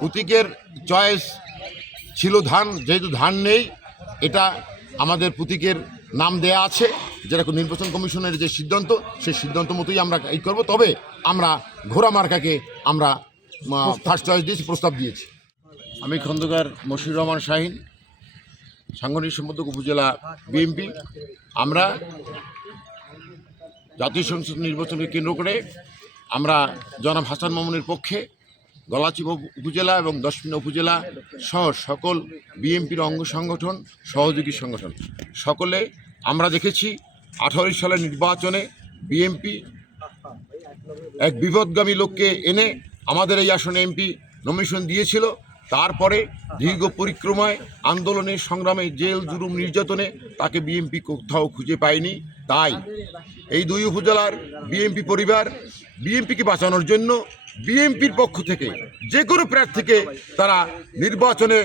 প্রতীকের চয়েস ছিল ধান, যেহেতু ধান নেই, এটা আমাদের প্রতীকের নাম দেয়া আছে, যেটা নির্বাচন কমিশনের যে সিদ্ধান্ত, সেই সিদ্ধান্ত মতোই আমরা এই করব। তবে আমরা ঘোড়া মার্কাকে আমরা ফার্স্ট চয়েস দিয়েছি, প্রস্তাব দিয়েছি। আমি খন্দকার মশিউর রহমান শাহিন, সাংগঠনিক সম্পাদক উপজেলা বিএনপি। আমরা জাতীয় সংসদ নির্বাচনকে কেন্দ্র করে আমরা জনাব হাসান মামুনের পক্ষে গলাচিপা উপজেলা এবং দশমিনা উপজেলা সহ সকল বিএনপির অঙ্গ সংগঠন, সহযোগী সংগঠন সকলে আমরা দেখেছি 18 সালের নির্বাচনে বিএনপি এক বিপদগামী লোককে এনে আমাদের এই আসনে এমপি নমিনেশন দিয়েছিল। তারপরে দীর্ঘ পরিক্রমায়, আন্দোলনে, সংগ্রামে, জেল জুলুম নির্যাতনে তাকে বিএনপি কোথাও খুঁজে পায়নি। তাই এই দুই উপজেলার বিএনপি পরিবার বিএনপিকে বাঁচানোর জন্য বিএনপির পক্ষ থেকে যে কোনো প্রার্থীকে তারা নির্বাচনে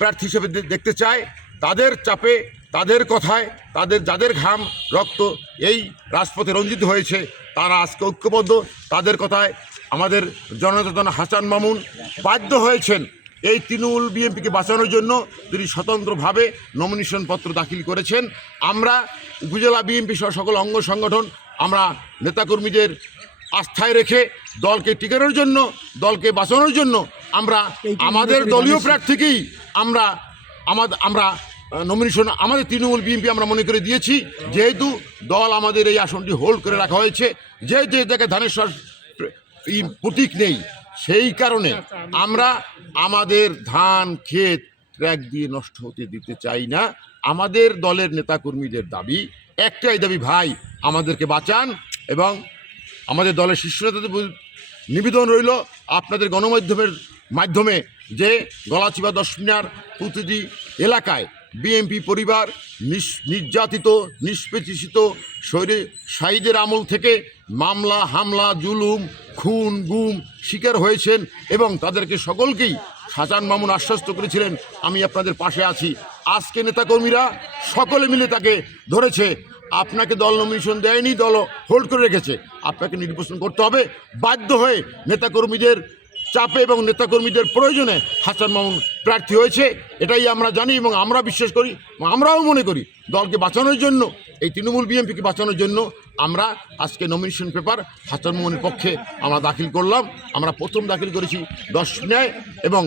প্রার্থী হিসেবে দেখতে চায়। তাদের চাপে, তাদের কথায়, যাদের ঘাম রক্ত এই রাজপথে রঞ্জিত হয়েছে, তারা আজকে ঐক্যবদ্ধ। তাদের কথায় আমাদের জননেতা হাসান মামুন বাধ্য হয়েছেন এই তৃণমূল বিএনপিকে বাঁচানোর জন্য তিনি স্বতন্ত্রভাবে নমিনেশন পত্র দাখিল করেছেন। আমরা উপজেলা বিএনপি সহ সকল অঙ্গ সংগঠন আমরা নেতাকর্মীদের আস্থায় রেখে দলকে টিকানোর জন্য, দলকে বাঁচানোর জন্য আমরা আমাদের দলীয় প্রার্থীকেই আমরা নমিনেশন আমাদের তৃণমূল বিএনপি আমরা মনে করে দিয়েছি। যেহেতু দল আমাদের এই আসনটি হোল্ড করে রাখা হয়েছে, যেহেতু এটাকে ধানেশ্বর প্রতীক নেই, সেই কারণে আমরা আমাদের ধান ক্ষেত ট্র্যাক দিয়ে নষ্ট হতে দিতে চাই না। আমাদের দলের নেতাকর্মীদের দাবি একটাই দাবি, ভাই আমাদেরকে বাঁচান। এবং আমাদের দলের শীর্ষ নেতাদের নিবেদন রইল আপনাদের গণমাধ্যমের মাধ্যমে যে গলাচিপা দশমিনার প্রতিটি এলাকায় বিএনপি পরিবার নির্যাতিত, নিষ্পেষিত শহীদের আমল থেকে মামলা, হামলা, জুলুম, খুন, গুম শিকার হয়েছেন এবং তাদেরকে সকলকেই হাসান মামুন আশ্বস্ত করেছিলেন আমি আপনাদের পাশে আছি। আজকে নেতাকর্মীরা সকলে মিলে তাকে ধরেছে। আপনাকে দল নমিনেশন দেয়নি, দল হোল্ড করে রেখেছে, আপনাকে নির্বাচন করতে হবে। বাধ্য হয়ে নেতাকর্মীদের চাপে এবং নেতাকর্মীদের প্রয়োজনে হাসান মামুন প্রার্থী হয়েছে, এটাই আমরা জানি এবং আমরা বিশ্বাস করি। আমরাও মনে করি দলকে বাঁচানোর জন্য, এই তৃণমূল বিএনপিকে বাঁচানোর জন্য আমরা আজকে নমিনেশন পেপার হাসান মামুনের পক্ষে আমরা দাখিল করলাম। আমরা প্রথম দাখিল করেছি দশমিনায় এবং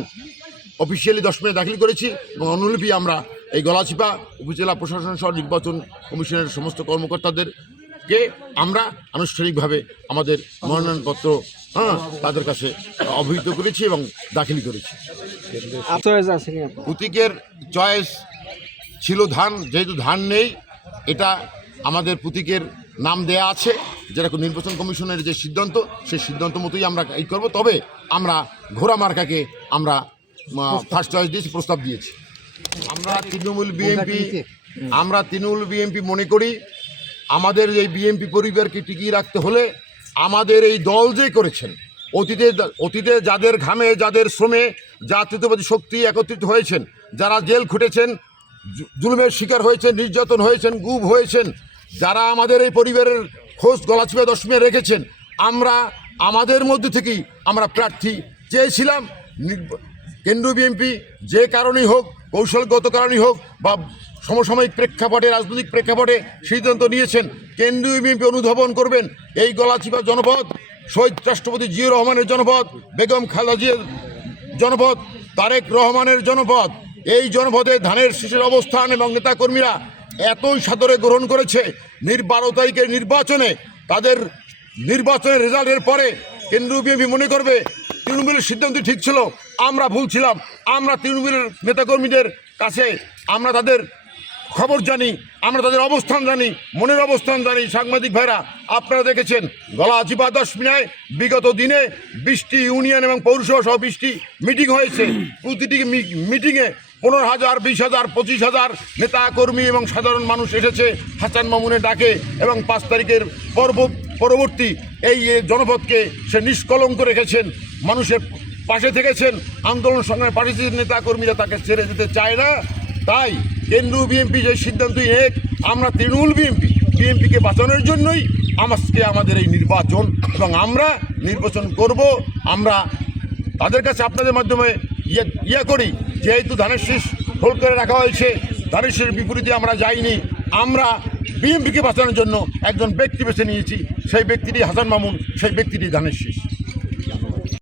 অফিসিয়ালি দশমিনায় দাখিল করেছি এবং অনুলিপি আমরা এই গলাচিপা উপজেলা প্রশাসন সহ নির্বাচন কমিশনের সমস্ত কর্মকর্তাদেরকে আমরা আনুষ্ঠানিকভাবে আমাদের মনোনয়নপত্র তাদের কাছে অবহিত করেছি এবং দাখিল করেছি। প্রতীকের চয়েস ছিল ধান, যেহেতু ধান নেই, এটা আমাদের প্রতীকের নাম দেয়া আছে, যেটা নির্বাচন কমিশনের যে সিদ্ধান্ত, সেই সিদ্ধান্ত মতোই আমরা এই করব। তবে আমরা ঘোড়া মার্কাকে আমরা ফার্স্ট চয়েস দিয়েছি, প্রস্তাব দিয়েছি। আমরা তৃণমূল বিএনপি মনে করি আমাদের এই বিএনপি পরিবারকে টিকিয়ে রাখতে হলে আমাদের এই দল যে করেছেন, অতীতে যাদের ঘামে, যাদের শ্রমে জাতীয়তাবাদী শক্তি একত্রিত হয়েছেন, যারা জেল খুঁটেছেন, জুলুমের শিকার হয়েছেন, নির্যাতন হয়েছেন, গুম হয়েছেন, যারা আমাদের এই পরিবারের খোঁজ গলাচিপা দশমিনে রেখেছেন, আমরা আমাদের মধ্যে থেকেই আমরা প্রার্থী চেয়েছিলাম। কেন্দ্রীয় বিএনপি যে কারণেই হোক, কৌশলগত কারণেই হোক বা সমসাময়িক প্রেক্ষাপটে, রাজনৈতিক প্রেক্ষাপটে সিদ্ধান্ত নিয়েছেন কেন্দ্রীয় বিএনপি অনুধাবন করবেন এই গলাচিপা জনপদ শহীদ রাষ্ট্রপতি জিয়াউর রহমানের জনপদ, বেগম খালেদা জিয়ার জনপদ, তারেক রহমানের জনপদ। এই জনপদে ধানের শীষের অবস্থান এবং নেতাকর্মীরা এতই সাদরে গ্রহণ করেছে। 12 তারিখের নির্বাচনে তাদের নির্বাচনের রেজাল্টের পরে কেন্দ্রীয় বিএনপি মনে করবে তৃণমূলের সিদ্ধান্ত ঠিক ছিল, আমরা ভুল ছিলাম। আমরা তৃণমূলের নেতাকর্মীদের কাছে আমরা তাদের খবর জানি, আমরা তাদের অবস্থান জানি, মনের অবস্থান জানি। সাংবাদিক ভাইরা আপনারা দেখেছেন গলাচিপা দশমিনায় বিগত দিনে 20টি ইউনিয়ন এবং পৌরসভা সহ 20টি মিটিং হয়েছে। প্রতিটি মিটিংয়ে 15,000, 20,000, 25,000 নেতাকর্মী এবং সাধারণ মানুষ এসেছে হাসান মামুনের ডাকে এবং 5 তারিখের পরবর্তী এই জনপদকে সে নিষ্কলঙ্ক রেখেছেন, মানুষের পাশে থেকেছেন, আন্দোলন সংগ্রামের পাশে নেতাকর্মীরা তাকে ছেড়ে যেতে চায় না। তাই কেন্দ্রীয় বিএনপি যে সিদ্ধান্তই নেক, আমরা তৃণমূল বিএনপিকে বাঁচানোর জন্যই আজকে আমাদের এই নির্বাচন এবং আমরা নির্বাচন করব। আমরা তাদের কাছে আপনাদের মাধ্যমে ইয়ে করি, যেহেতু ধানের শীষ হোল্ড করে রাখা হয়েছে, ধানের শীষের বিপরীতে আমরা যাইনি, আমরা বিএনপিকে বাঁচানোর জন্য একজন ব্যক্তি বেছে নিয়েছি, সেই ব্যক্তিটি হাসান মামুন, সেই ব্যক্তিটি ধানের শীষ।